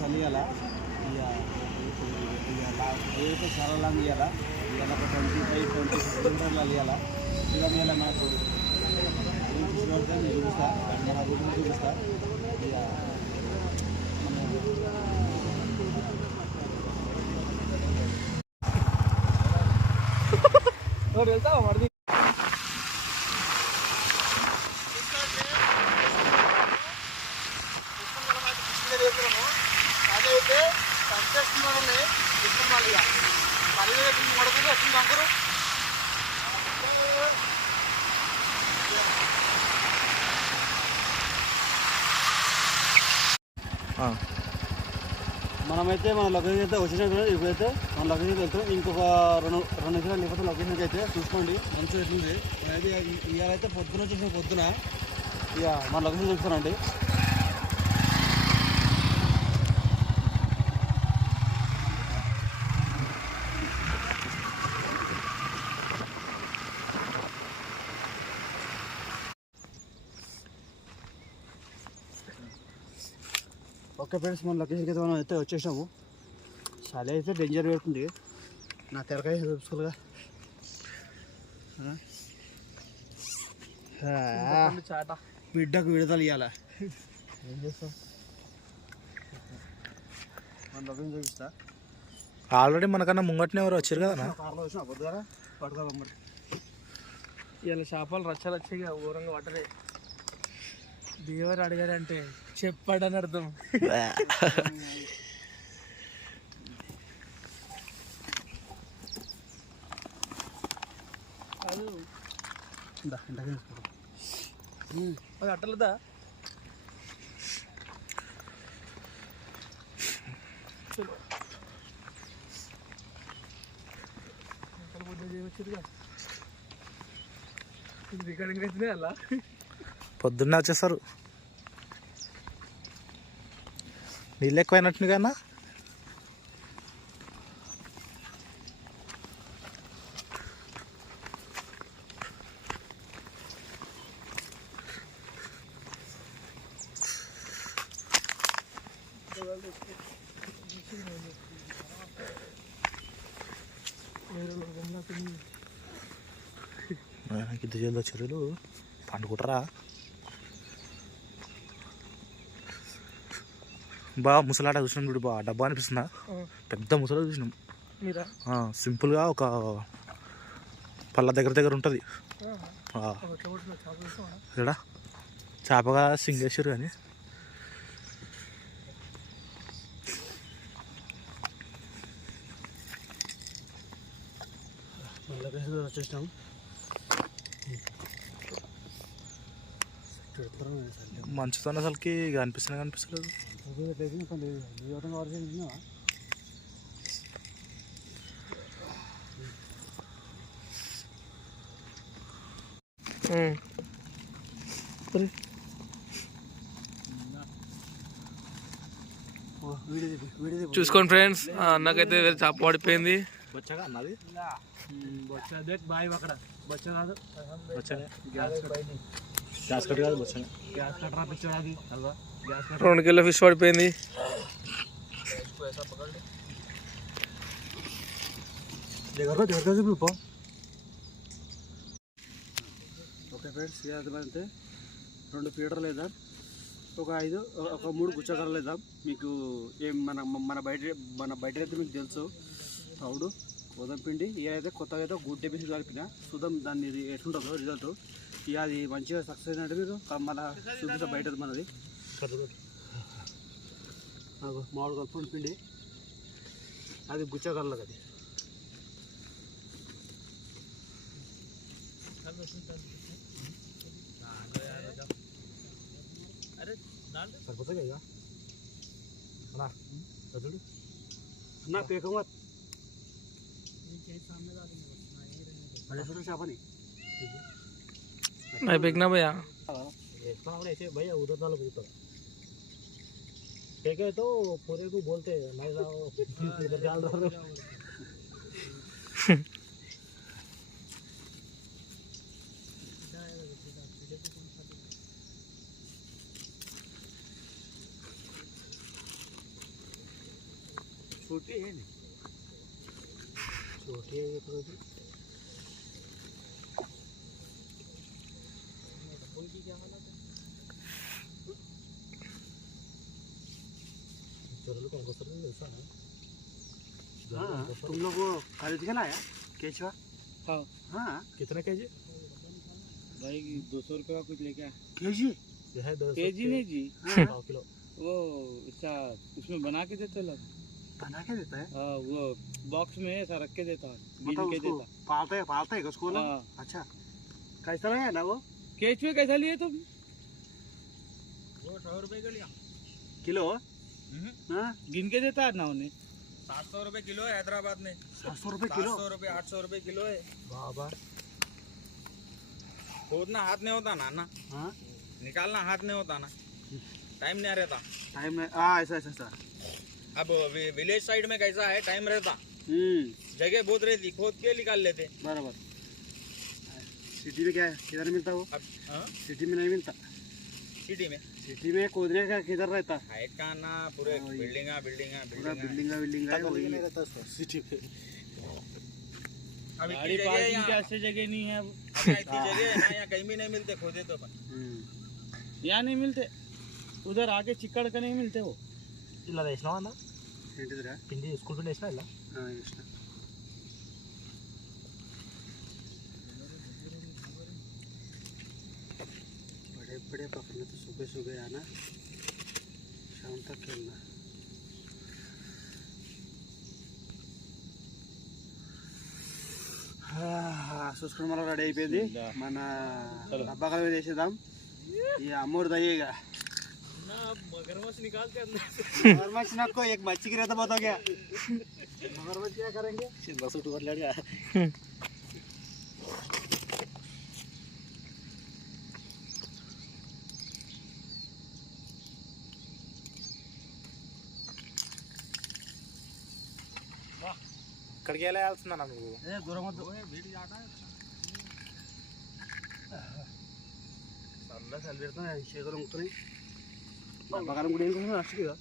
చలియాలా ఇక ఏదైతే చాలా లాంగ్ ఇవ్వాలా ఇవాళ ఒక 25-26 కిలోమీటర్లు అలియాలా ఇక మీద మనకు చూపిస్తా మన రూట్ చూపిస్తా ఇక వెళ్తావా మరి అదైతే సంచేస్తున్నారని చెప్తున్నాను ఇక పది మడుగురు వచ్చింది అంకరు మనమైతే మన లొకేషన్ అయితే వచ్చేసినట్టు ఇప్పుడైతే మన లొకేషన్కి వెళ్తాం ఇంకొక రెండు నిమిషాలు లేకపోతే లొకేషన్కి అయితే చూసుకోండి మంచిగా ఎట్లుంది అయితే ఇవాళ అయితే పొద్దున వచ్చేసిన పొద్దున ఇక మన లొకేషన్ చూస్తానండి. ఓకే ఫ్రెండ్స్, మన లొకేషన్కి అయితే మనం అయితే వచ్చేసాము. చలి అయితే డేంజర్ పెడుతుంది. నా తెరకాయ చూసుకోలుగా బిడ్డకు విడుదల ఇవ్వాలా ఏం చేస్తాం. మన లొకేషన్ చూపిస్తా. ఆల్రెడీ మనకన్నా ముంగట్నే ఎవరు వచ్చారు కదా కార్లో వచ్చిన పొద్దుగా పట్టుకోబమ్మడి ఇలా చేపలు రచ్చలు వచ్చాయి ఊరంగా పట్టలే. దేవరు అడిగారంటే చెప్పాడని అర్థం. అది అట్టలేదా రికార్డింగ్ అయితే అలా పొద్దున్నే వచ్చేస్తారు. నీళ్ళు ఎక్కువైనట్టు కన్నా ఇంత జల్ది చెరువులు పండుకుంటారా బా. ముసలాట చూసినాం చూడు బా, డబ్బా అనిపిస్తుందా? పెద్ద ముసలాట చూసినాం. సింపుల్గా ఒక పళ్ళ దగ్గర ఉంటుంది ఇక్కడ. చేపగా సింగేశ్వరు కానీ వచ్చేసినాం. మంచుతో అసలుకి కనిపిస్తలేదు. చూసుకోండి ఫ్రెండ్స్, అన్నకైతే చేప పడిపోయింది. బొచ్చగా అన్నది బాయ్ అక్కడ బొచ్చ కాదు, గ్యాస్ కట్ కాదు, బొచ్చగా గ్యాస్ కట్ రాపించాడు. అది అల్వా గ్యాస్ కట్ 2 కిలో ఫిష్ పడిపోయింది. ఓకే ఫ్రెండ్స్, అయితే 2 ఫీడర్లు వేద్దాం, ఒక 3 గుచ్చకర్రలు వేద్దాం. మీకు ఏం మన బయట అయితే మీకు తెలుసు తౌడు గోధుమ పిండి. ఇదైతే కొత్తగా అయితే గుడ్డ పీసి కలిపిన చూద్దాం దాన్ని ఎట్లుంటుందో రిజల్ట్. ఇక అది మంచిగా సక్సెస్ అయినట్టు మీరు మన చూపిస్తా బయట మనది. మామిడి కలుపుకొని పిండి అది గుచ్చకర్రలకు అది సరిపోతుంది ఇక అన్నా పేకం చేపని అయిపోయినా భయ్యా ऐसे भैया उधर डालो उधर ठीक है तो पूरे को बोलते नहीं इधर डाल दो. छोटी है नहीं, छोटी है ये थोड़ी सी। हाँ, तुम लोग वो खरीद के लाया केचुआ? हाँ। हाँ कितने केजी? भाई 200 रुपये का कुछ लेके आया। केजी? ये है 200 केजी नहीं जी, हाँ, 100 किलो। वो ऐसा उसमें बना के देते लोग। बना के देता है? हाँ, वो बॉक्स में ऐसा रख के देता है, मतलब बीन के उसको देता। पालते है उसको ना? हाँ। अच्छा, कैसा लाया ना वो? केचुए कैसा लिए तुम? वो 100 रुपये का लिया। किलो? हाँ, गिन के देता है ना उन्हें। 700 रुपये किलो है हैदराबाद में। 700 रुपये किलो? 700 रुपये 800 रुपये किलो है। बाबा खोदना हाथ नहीं होता ना, हाँ, निकालना हाथ नहीं होता ना, टाइम नहीं रहता। टाइम में हाँ ऐसा ऐसा ऐसा। अब विलेज साइड में कैसा है, टाइम रहता, जगह बहुत रहती, खोद के निकाल लेते। बराबर। सिटी में क्या है, किधर मिलता वो? अब हाँ, सिटी में नहीं मिलता। सिटी में खोदने का किधर रहता? हाइट का ना, पूरे हाँ, ये। बिल्डिंगा पूरा बिल्डिंगा है वही रहता सिटी में। अब गाड़ी इतनी जगह है पार्किंग यहाँ, के ऐसे जगह नहीं है अब। अब यहाँ इतनी जगह है ना, यहाँ कहीं भी नहीं मिलते खोदे तो अपन। यहाँ नहीं मिलते, उधर आके चिक्कड़ का नहीं मिलते वो। ఇలా వేసినావా అన్న? ఏంటిదిరా? పిండి స్కూల్ పిండి వేసినా ఇలా? ఇష్టం बड़े बड़े पकड़ना तो सुबह सुबह आना, शाम तक खेलना। చూసుకుని మనం రెడీ అయిపోయింది మన డబ్బాకల మీద వేసేద్దాం ये अमूर दहिएगा मगरमच्छ निकालते अंदर। मगरमच्छ ना को एक मच्छी की रहता बहुत हो गया। मगरमच्छ क्या करेंगे? बस उठ कर लड़ गया। ఇక్కడికి వెళ్ళాల్సిందా నువ్వు? ఏ దూరం వద్దు. చల్ల చలి పెడుతున్నాయి చేతులు ముక్కుని. डब्बाकाल में गुड़िया को अच्छी है।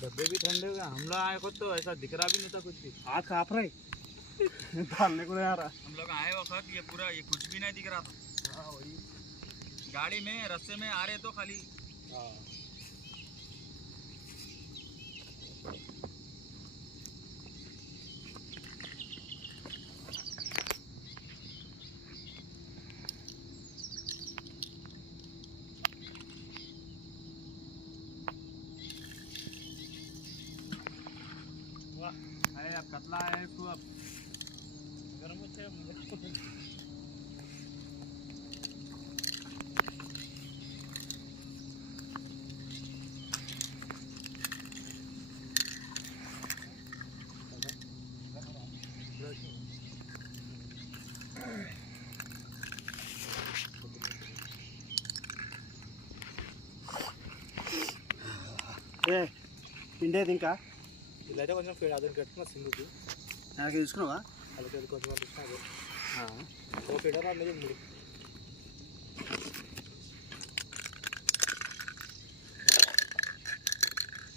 डब्बे भी ठंडे हो गए, हमला आए खुद तो ऐसा दिख रहा भी नहीं था कुछ भी। हाथ काँप रहा है डालने को नहीं आ रहा। हम लोग आए वक्त ये पूरा ये कुछ भी नहीं दिख रहा था। हाँ वही। गाड़ी में रास्ते में आ रहे तो खाली हाँ है, अब कतला है इसको अब ఏ పిండేది ఇంకా ఇలా అయితే కొంచెం ఫీడ్ అదర్ కట్టుకున్నా సింగుకి నాకు తీసుకున్నావా? అలాగే అది కొంచెం పంపిస్తున్నా ఓ ఫీడర్ అనేది 3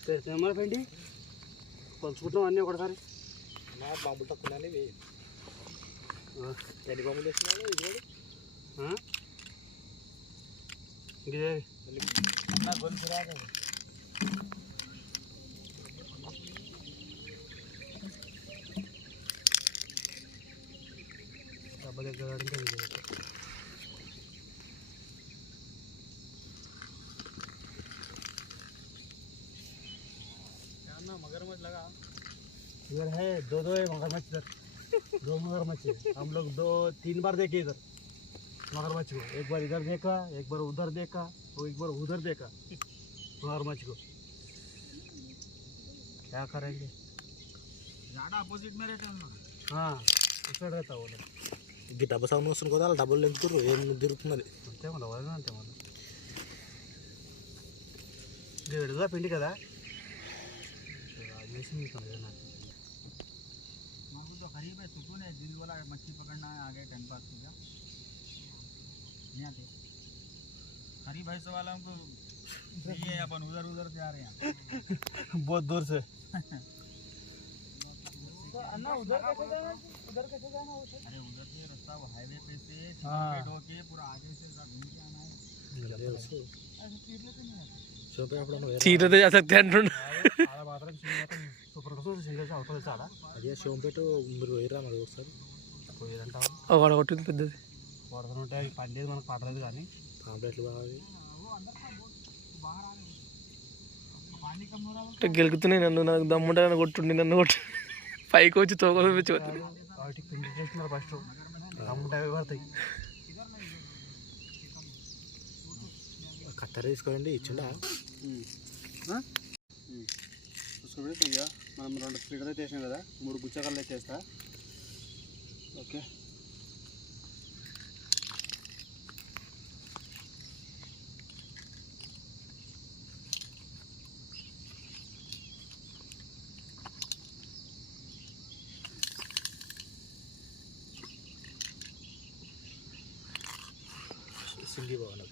పెడితే పిండి పలుచుకుంటున్నాం అన్నీ ఒకటిసారి. నా బాంబులు తక్కువ ఇవి ఎన్ని బాంబులు వేసినాడు ఇది ఇదే अपना गोल फिरा रहे हैं। डब्बा देख गाड़ी का वीडियो ना मगरमच्छ लगा इधर है दो है मगरमच्छ इधर 2 मगरमच्छ है। हम लोग 2-3 बार देखे इधर मगरमच्छ को। एक बार इधर देखा, एक बार उधर देखा, और एक बार उधर देखा मगरमच्छ को। क्या करेंगे? ज़्यादा अपोजिट में रहते हैं हम लोग। हाँ ఇక్కడ रहता वो लोग ఈ డబ్బా సౌండ్ వస్తుంది కదా వాళ్ళు డబ్బులు లెంకుతారు ఏం తిరుగుతున్నది అంతే మళ్ళీ వదలనా అంతే మళ్ళీ ఇది విడుదల పిండి కదా मांगू तो खरीब है, सुकून है, दिल वाला मछली पकड़ना है, आगे टाइम पास हो गया। नहीं आते खरीब है सो वाला हमको ये अपन उधर उधर से आ रहे हैं। बहुत दूर से अन्ना उधर कैसे जाना वो सर? अरे उधर से रास्ता वो हाईवे पे से हाँ। पेट होके पूरा आगे से घूम के आना है। ऐसे तीर लेते नहीं आते। చీరతో చేస్తే అంటుండు ఆడ మాత్రం సూపర్ కోసం సింగల్స్ అవుతుంది చాలా. అదే షోంపేట మీరు పోయిరా మరి ఒకసారి పోయేదంటావు వాడు కొట్టింది పెద్దది వరదలు ఉంటే అవి పడలేదు మనకు పడలేదు కానీ పాంప్లెట్లు బాగా पानी कम हो रहा है। గెలుకుతున్నాయి నన్ను నాకు దమ్ముంటే నన్ను కొట్టుండి నన్ను కొట్టు పైకి వచ్చి తోకలు పెంచుకోవచ్చు వాటికి పిండి చేస్తున్నారు ఫస్ట్ అమ్ముంటే అవి పడతాయి. కత్తెర తీసుకోండి ఇచ్చిండా చూసుకోండి కొద్దిగా మనం 2 స్పీకర్లు అయితే వేసాం కదా, 3 గుచ్చకర్లు అయితే వేస్తా. ఓకే సింగి బాగా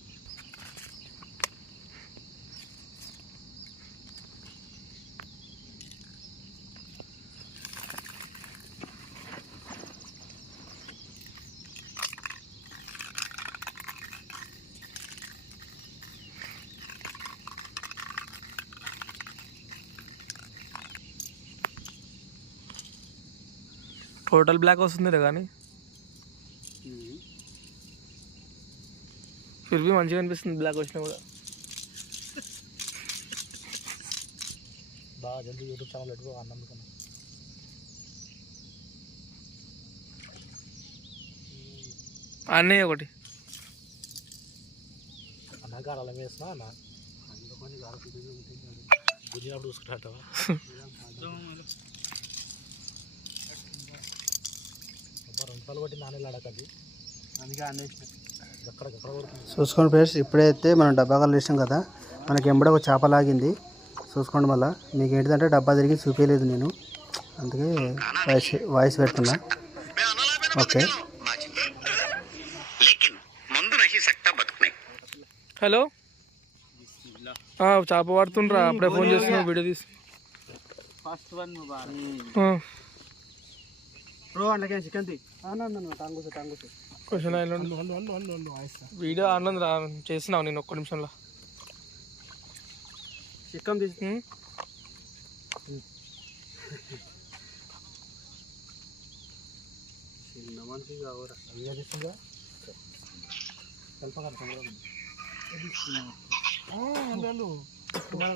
టోటల్ బ్లాక్ వస్తుంది కానీ ఫిర్ బి మంచిగా అనిపిస్తుంది బ్లాక్ వచ్చినా కూడా బాగా జల్దీ యూట్యూబ్ ఛానల్ పెట్టుకో అన్నం కన్నా అన్నీ ఒకటి అన్న గారాల వేస్తున్నా అన్న అందుకని గాలి గుంజినప్పుడు చూసుకుంటా రూపాయలు కొట్టి నాణ్యలు అడగది అందుకే అన్నేసిన ఎక్కడికెక్కడ కొడుతుంది చూసుకోండి ఫ్రెండ్స్. ఇప్పుడైతే మనం డబ్బా కళ్ళు వేసాం కదా, మనకి ఎంబడ ఒక చేప లాగింది. చూసుకోండి మళ్ళీ మీకు ఏంటిదంటే డబ్బా తిరిగి చూపించలేదు నేను, అందుకే వాయిస్ పెడుతున్నా. ఓకే హలో చేప పడుతుండ్రా అప్పుడే ఫోన్ చేస్తున్నావు వీడియో తీసి फर्स्ट वन मुबारक। బ్రో అందుకే చికెన్ తీ టాంగుసు క్వశ్చన్ వీడియో ఆనంద్ రా చేసినావు నేను ఒక్క నిమిషంలో చికెన్ తీసి చిన్న మనిషి కావరా అయ్యా తీసుకుందా కల్ప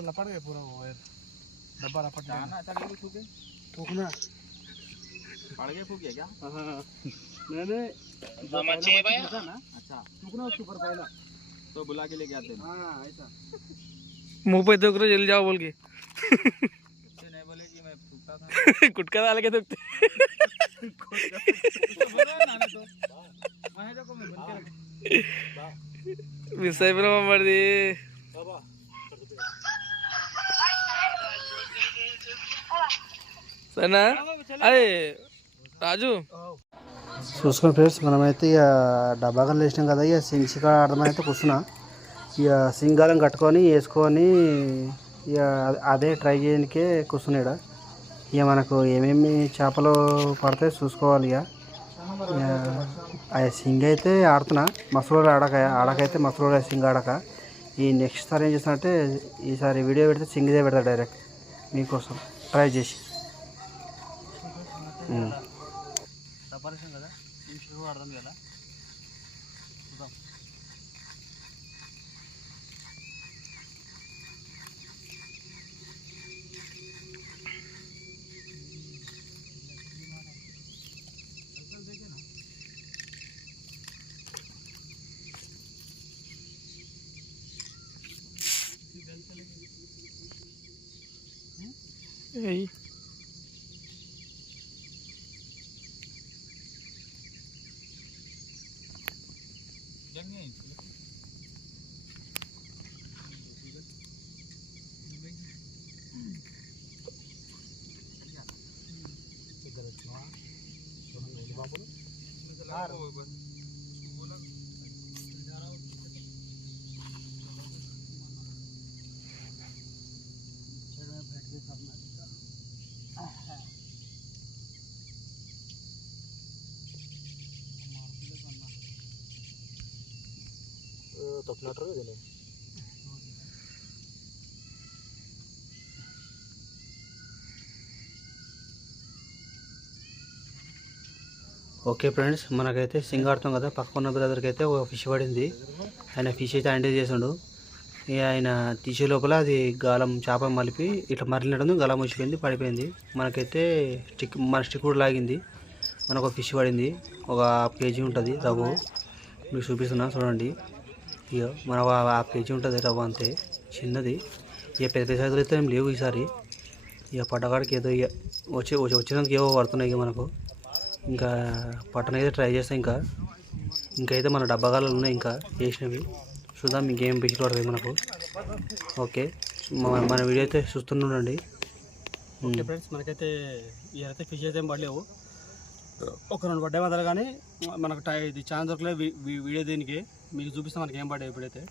लपट गए पूरा वो डब्बा लपट गया जाना अच्छा नहीं फूके थूकना पड़ गए फूक गया क्या? हाँ मैंने समझे भाई ना अच्छा थूकना उसके ऊपर पहला तो बुला के लेके आते हैं। हाँ ऐसा मुंह पे दुख रहे जल्दी जाओ बोल के बच्चे नहीं बोले कि मैं फूकता था। गुटका डाल के दुखते మిస్ అయిపోయినా మమ్మది సరేనా అదే రాజు చూసుకొని ఫ్రెండ్స్ మనమైతే ఇక డబ్బాగా వేసినాం కదా, ఇక సింగ్ కాడ అర్థమైతే కూర్చున్నా. ఇక సింగాలం కట్టుకొని వేసుకొని ఇక అదే ట్రై చేయడానికే కూర్చున్నాడు. ఇక మనకు ఏమేమి చేపలు పడతాయి చూసుకోవాలి. ఇక సింగ్ అయితే ఆడుతున్నా, మసూలు ఆడకైతే మసూలు సింగ్ ఆడక. ఈ నెక్స్ట్ సారి ఏం చేస్తానంటే ఈసారి వీడియో పెడితే సింగిదే పెడతా డైరెక్ట్ మీకోసం ట్రై చేసి. కదా అర్థం కదా ఏయ్ తొక్కినట్టు ఇది ఓకే ఫ్రెండ్స్, మనకైతే సింగ్ ఆడుతాం కదా, పక్కన బ్రదర్కి అయితే ఒక ఫిష్ పడింది. ఆయన ఫిష్ అయితే హ్యాండిల్ చేసాడు. ఇక ఆయన తీసే లోపల అది గాలం చేప మలిపి ఇట్లా మరలినట్టు గాలం వచ్చిపోయింది, పడిపోయింది. మనకైతే మన స్టిక్ కూడా లాగింది. మనకు ఒక ఫిష్ పడింది, ఒక ½ కేజీ ఉంటుంది రవ్వ. మీకు చూపిస్తున్నా చూడండి. ఇక మన ½ కేజీ ఉంటుంది రవ్వ, అంతే చిన్నది. ఇక పెద్ద పెద్ద సైజులు అయితే ఏం లేవు ఈసారి. ఇక పట్టగాడికి ఏదో ఇక వచ్చినందుకు ఏవో పడుతున్నాయి. ఇక మనకు ఇంకా పట్టనైతే ట్రై చేస్తాం. ఇంకా అయితే మన డబ్బాగాలు ఉన్నాయి ఇంకా చేసినవి. చూద్దాం ఇంకేం ఫిష్ పడుతుంది మనకు. ఓకే, మన వీడియో అయితే చూస్తుండండి. ఓకే ఫ్రెండ్స్, మనకైతే ఇవైతే ఫిష్ అయితే ఏం పడలేవు. ఒక 2 పడ్డాయి మాత్రం, కానీ మనకు ఇది ఛాన్స్ దొరకలేదు వీడియో దీనికి. మీకు చూపిస్తాం మనకి ఏం పడ్డాయి ఇప్పుడైతే.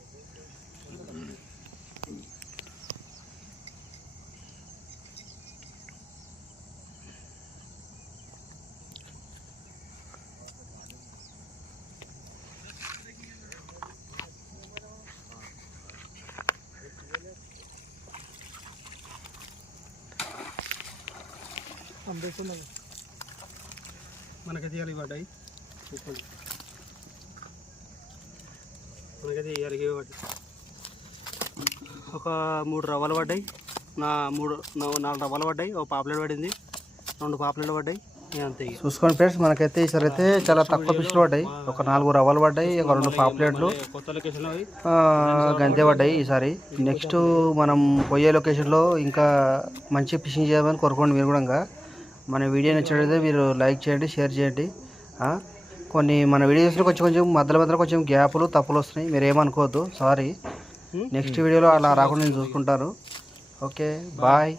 మనకైతే ఇవాళ పడ్డాయి, చూసుకోండి. మనకైతే ఇవాళ పడ్డాయి ఒక 3 రవ్వలు పడ్డాయి, 4 రవ్వలు పడ్డాయి. ఒక పాపులెట్ పడింది, 2 పాపులెట్లు పడ్డాయి. అంతే చూసుకోండి ఫ్రెండ్స్, మనకైతే ఈసారి అయితే చాలా తక్కువ ఫిష్లు పడ్డాయి. ఒక 4 రవ్వలు పడ్డాయి, ఒక 2 పాపులెట్లు, కొత్త లొకేషన్లో గంతే పడ్డాయి ఈసారి. నెక్స్ట్ మనం పోయే లొకేషన్లో ఇంకా మంచి ఫిషింగ్ చేయమని కోరుకోండి మీరు కూడా. మన వీడియో నచ్చినట్లయితే మీరు లైక్ చేయండి, షేర్ చేయండి. కొన్ని మన వీడియోస్లో కొంచెం మధ్యలో కొంచెం గ్యాపులు తప్పులు వస్తున్నాయి, మీరు ఏమనుకోవద్దు, సారీ. నెక్స్ట్ వీడియోలో అలా రాకుండా నేను చూసుకుంటాను. Okay, bye.